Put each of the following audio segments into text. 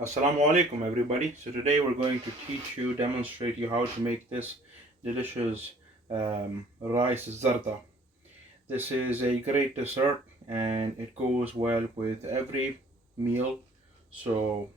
Assalamu alaikum everybody. So today we're going to demonstrate you how to make this delicious rice zarda. This is a great dessert and it goes well with every meal. So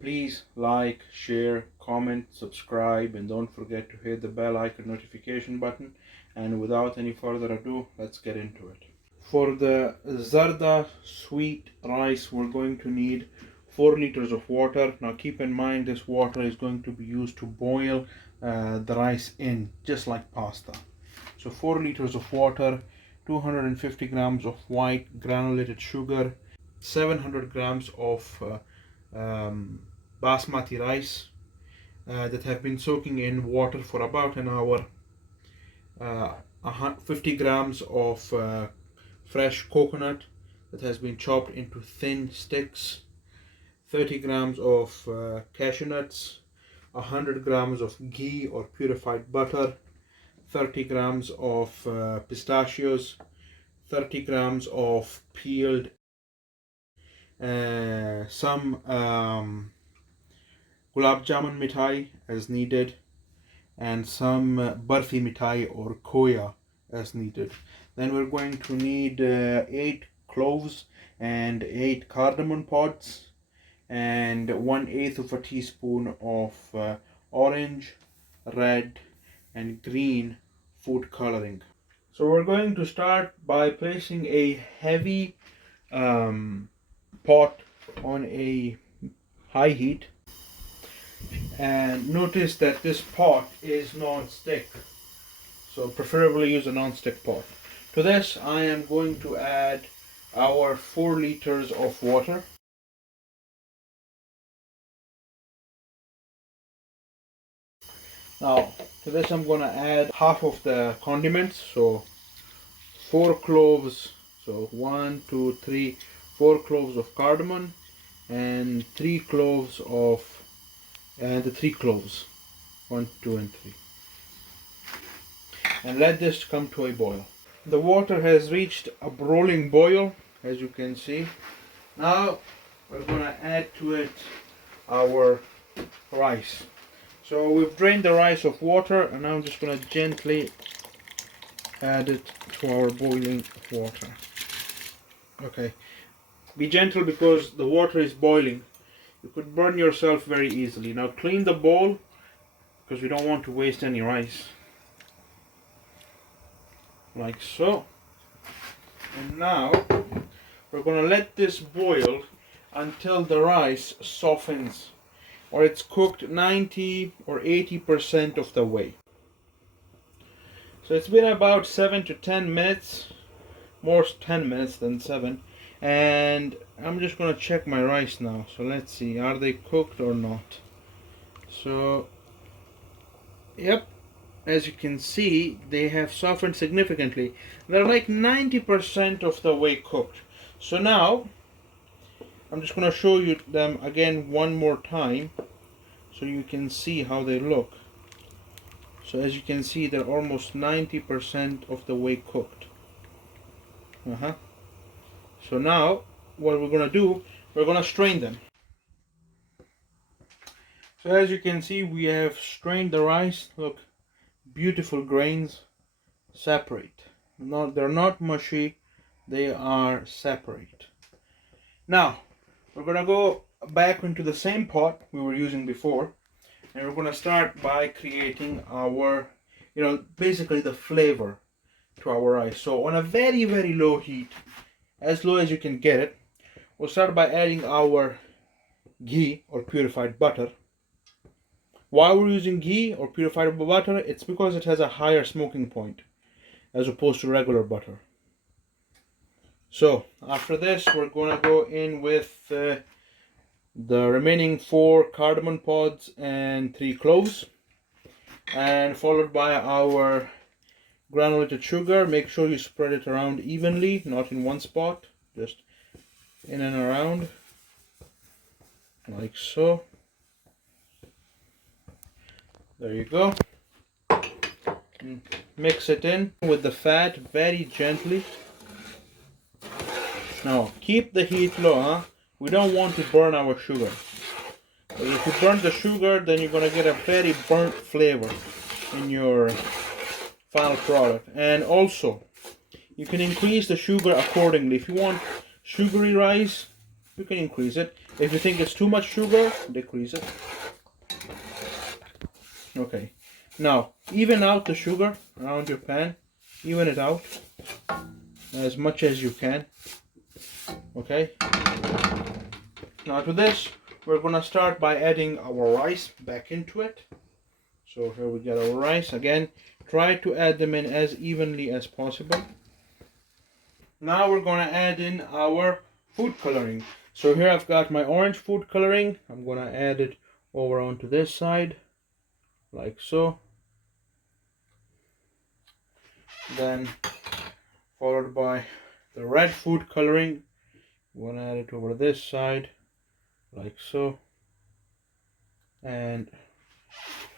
please like, share, comment, subscribe, and don't forget to hit the bell icon notification button. And without any further ado, let's get into it. For the zarda sweet rice, we're going to need 4 liters of water. Now keep in mind this water is going to be used to boil the rice in, just like pasta. So 4 liters of water, 250 grams of white granulated sugar, 700 grams of basmati rice that have been soaking in water for about an hour, 50 grams of fresh coconut that has been chopped into thin sticks, 30 grams of cashew nuts, 100 grams of ghee or purified butter, 30 grams of pistachios, 30 grams of peeled, some gulab jamun mithai as needed, and some barfi mithai or koya as needed. Then we're going to need 8 cloves and 8 cardamom pods and 1/8 of a teaspoon of orange, red and green food coloring. So we're going to start by placing a heavy pot on a high heat, and notice that this pot is non-stick, so preferably use a non-stick pot. To this I am going to add our 4 liters of water. Now to this I'm going to add half of the condiments, so 4 cloves, so 1, 2, 3, 4 cloves of cardamom and 3 cloves of, and the 3 cloves, 1, 2 and 3, and let this come to a boil. The water has reached a boiling boil, as you can see. Now we're going to add to it our rice. So we've drained the rice of water, and now I'm just going to gently add it to our boiling water. Okay, be gentle because the water is boiling. You could burn yourself very easily. Now clean the bowl because we don't want to waste any rice. Like so. And now we're going to let this boil until the rice softens, or it's cooked 90 or 80% of the way. So it's been about 7 to 10 minutes, more 10 minutes than 7, and I'm just going to check my rice now. So let's see, are they cooked or not? So yep, as you can see, they have softened significantly. They're like 90% of the way cooked. So now I'm just going to show you them again one more time so you can see how they look. So as you can see, they're almost 90% of the way cooked. So now what we're going to do, we're going to strain them. So as you can see, we have strained the rice. Look, beautiful grains, separate. They're not mushy, they are separate. Now we're going to go back into the same pot we were using before, and we're going to start by creating our, basically the flavor to our rice. So on a very low heat, as low as you can get it, we'll start by adding our ghee or purified butter. Why we're using ghee or purified butter? It's because it has a higher smoking point as opposed to regular butter. So after this, we're going to go in with the remaining 4 cardamom pods and 3 cloves, and followed by our granulated sugar. Make sure you spread it around evenly, not in one spot, just in and around, like so. There you go. Mix it in with the fat very gently. Now keep the heat low, we don't want to burn our sugar. If you burn the sugar, then you're gonna get a very burnt flavor in your final product. And also, you can increase the sugar accordingly. If you want sugary rice, you can increase it. If you think it's too much sugar, decrease it. Okay. Now, even out the sugar around your pan. Even it out as much as you can. Okay. Now to this, we're gonna start by adding our rice back into it. So here we get our rice. Again, try to add them in as evenly as possible. Now we're gonna add in our food coloring. So here I've got my orange food coloring. I'm gonna add it over onto this side, like so. Then followed by the red food coloring. I'm gonna add it over this side, like so. And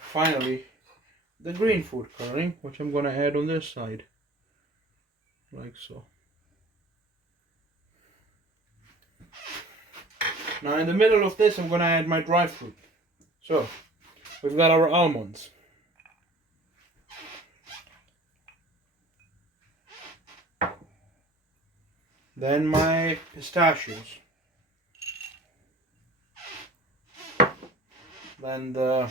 finally, the green food coloring, which I'm gonna add on this side, like so. Now in the middle of this, I'm gonna add my dry fruit. So we've got our almonds. Then my pistachios. Then the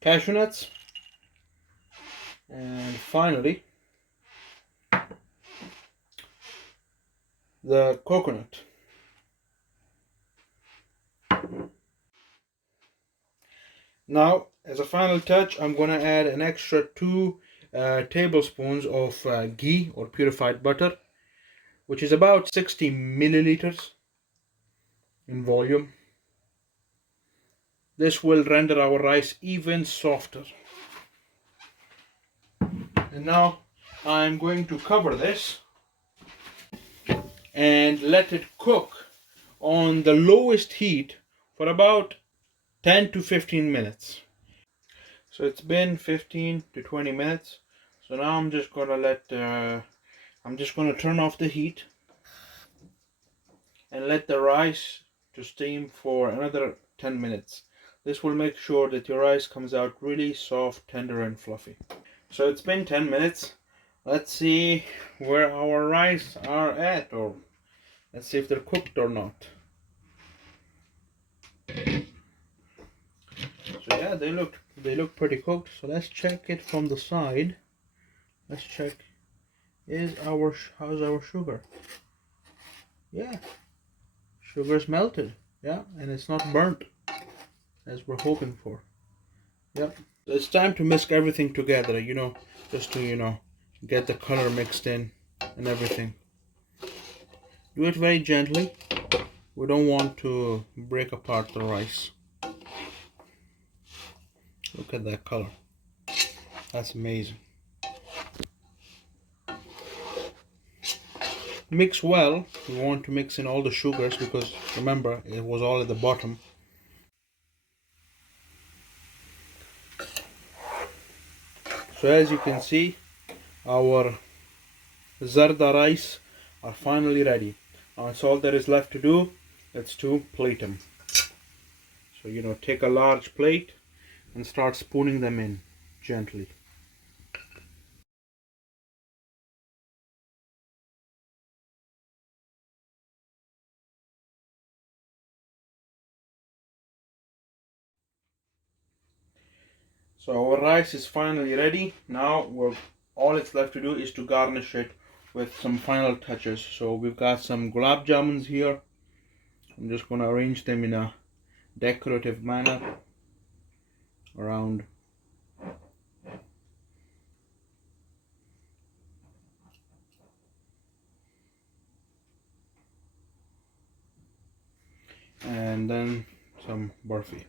cashew nuts. And finally, the coconut. Now, as a final touch, I'm going to add an extra 2 tablespoons of ghee or purified butter, which is about 60 milliliters in volume. This will render our rice even softer. And now I'm going to cover this and let it cook on the lowest heat for about 10 to 15 minutes. So it's been 15 to 20 minutes. So now I'm just gonna turn off the heat and let the rice to steam for another 10 minutes. This will make sure that your rice comes out really soft, tender and fluffy. So it's been 10 minutes. Let's see where our rice are at, or let's see if they're cooked or not. So yeah, they look pretty cooked. So let's check it from the side. Let's check. How's our sugar? Yeah, sugar's melted. Yeah, and it's not burnt as we're hoping for. Yep. So it's time to mix everything together, just to, get the color mixed in and everything. Do it very gently. We don't want to break apart the rice. Look at that color. That's amazing. Mix well. We want to mix in all the sugars because remember, it was all at the bottom. So as you can see, our Zarda rice are finally ready. Now it's all that is left to do. It's to plate them. So take a large plate and start spooning them in gently. So our rice is finally ready. Now all it's left to do is to garnish it with some final touches. So we've got some gulab jamuns here. I'm just going to arrange them in a decorative manner around. And then some barfi.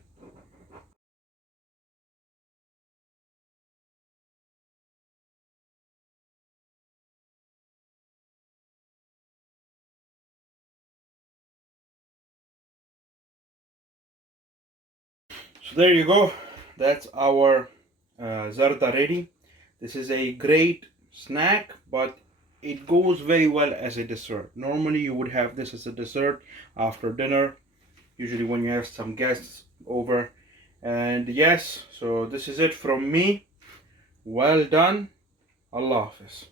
So there you go. That's our Zarda ready. This is a great snack, but it goes very well as a dessert. Normally you would have this as a dessert after dinner. Usually when you have some guests over. And yes, so this is it from me. Well done. Allah Hafiz.